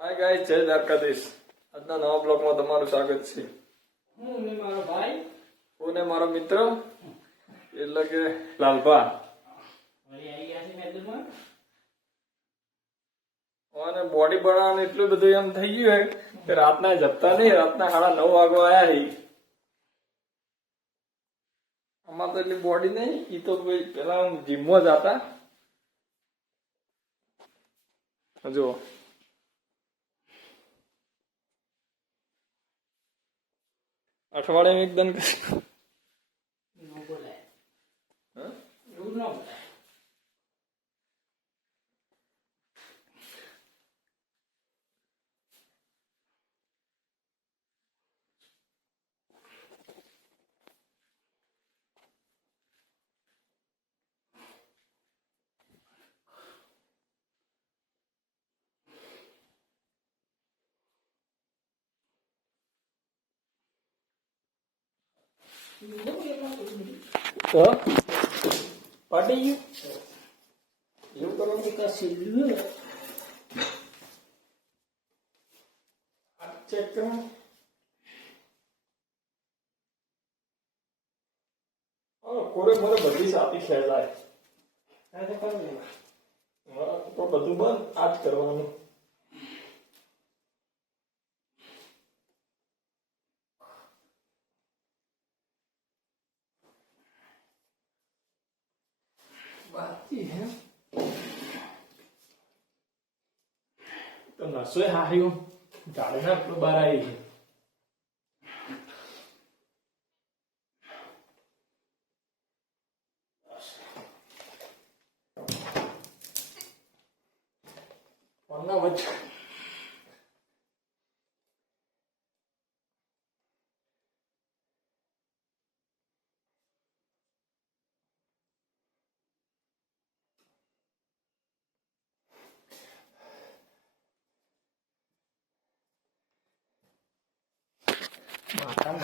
Hi guys, જય દ્વારકાધીશ. આજના નવા બ્લોગમાં તમારું સ્વાગત છે. હું ને મારો ભાઈ હું ને મારો મિત્ર એટલે કે લાલભા વળી આવી ગયા છે મેદુમાં. અને બોડી બનાવવાનું એટલું બધું એમ થઈ ગયું હે કે રાતના જપતા નહીં. રાતના 9:30 વાગવા આયા હી. આમાં તો એટલી બોડી નહીં. ઈ તો ભાઈ પેલા જીમમાં જતા જો અઠવાડિયામાં એકદમ ન બોલાય, એવું ન બોલાય. તો પાટી ગયું એવું કરવાનું. કશું ચેક કરો. કોરે મોરે બધી સાપી ખેલાય તો કરવું ને. તો બધું બંધ. આ જ કરવાનું. બાકી હે તો નસો હાર્યું ગાડી ના એટલું બહાર આવી છે. કોના વચ્ચે માતા